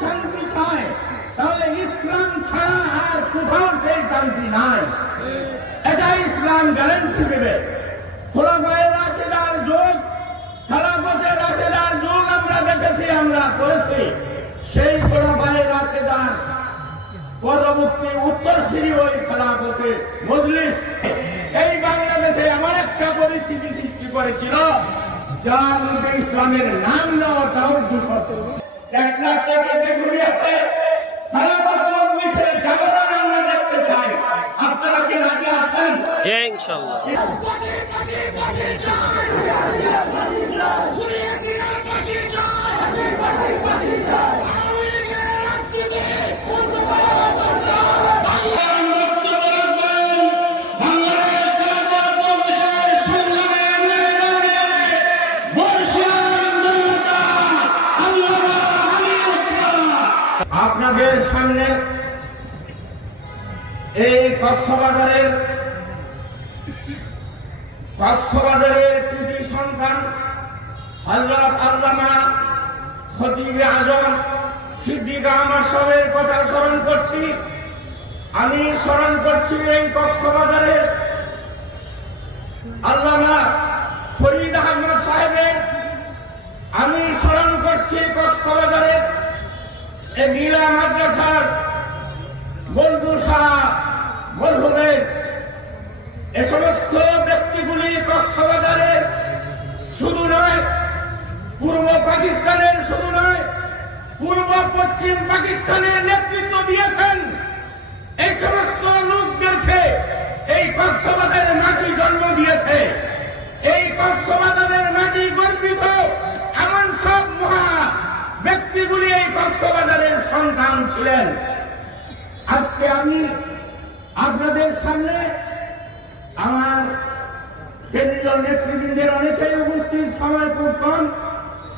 শান্তি চায়, তাহলে ইসলাম ছাড়া আর কোথাও সেই শান্তি নাই। এটা ইসলাম গ্যারান্টি দেবে। খোলাফায়ে রাশেদার যুগ, খেলাফতে রাশেদার যুগ আমরা দেখেছি, আমরা করেছি। সেই খোলাফায়ে রাশেদার পরবর্তী উত্তরসূরি ওই খেলাফতে মজলিস এই বাংলাদেশে এমন একটা পরিস্থিতি সৃষ্টি করেছিল যার মধ্যে ইসলামের নাম নেওয়াটাও দূষণ। 1 লাখ টাকা ঘুরিয়েছে খেলাফত মজলিসের জাগরণ আমরা দেখতে চাই। আপনারা কি রাজি আছেন? ইনশাআল্লাহ। আপনাদের সামনে এই কক্সবাজারের কৃতি সন্তান হযরত আল্লামা খতিবে আজম সিদ্দিক আহমদ সাহেবের কথা স্মরণ করছি। আমি স্মরণ করছি এই কক্সবাজারের আল্লামা ফরিদ আহমদ সাহেবের, আমি স্মরণ করছি কক্সবাজারের এই নীলা মাদ্রাসার বন্ধু শাহ মরহুমের। এ সমস্ত ব্যক্তিগুলি কক্সবাজারের শুধু নয়, পূর্ব পাকিস্তানের শুধু নয়, পূর্ব পশ্চিম পাকিস্তানের নেতৃত্ব দিয়েছেন। এই সমস্ত লোকদেরকে এই কক্সবাজারের মাটি জন্ম দিয়েছে। এই কক্সবাজারের মাটি গর্বিত এমন সব মহা ব্যক্তিগুলি এই কক্সবাজারের সন্তান ছিলেন। আজকে আমি আপনাদের সামনে আমার কেন্দ্রীয় নেতৃবৃন্দের অনেকেই উপস্থিত, সময় খুব কম,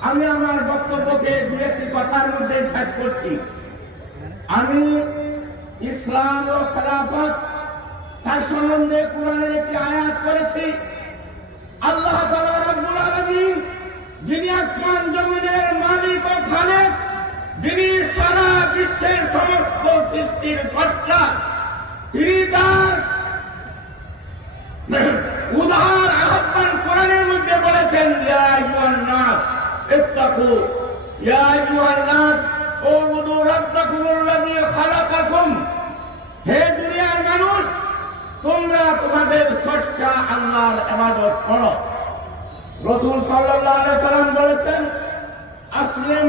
আমি আমার বক্তব্যকে দু একটি কথার মধ্যে শেষ করছি। আমি ইসলাম ও খেলাফত তার সম্বন্ধে কোরআনের একটি আয়াত করেছি। আল্লাহ তাআলা রব্বুল আলামিন, যিনি আসমান জমিনের মালিক ও খালেক, যিনি সারা বিশ্বের সমস্ত সৃষ্টির কর্তা, তিনি তার উদার আহ্বান কোরআনের মধ্যে বলেছেন, ইয়া আইয়ুহান নাস ইত্তাকু, ইয়া আইয়ুহান নাস উবুদু রাব্বাকুমুল্লাযী খালাকাকুম। হে দুনিয়ার মানুষ, তোমরা তোমাদের স্রষ্টা আল্লাহর ইবাদত করো। রাসূল সাল্লাল্লাহু আলাইহি ওয়াসাল্লাম বলেছেন, আসলিম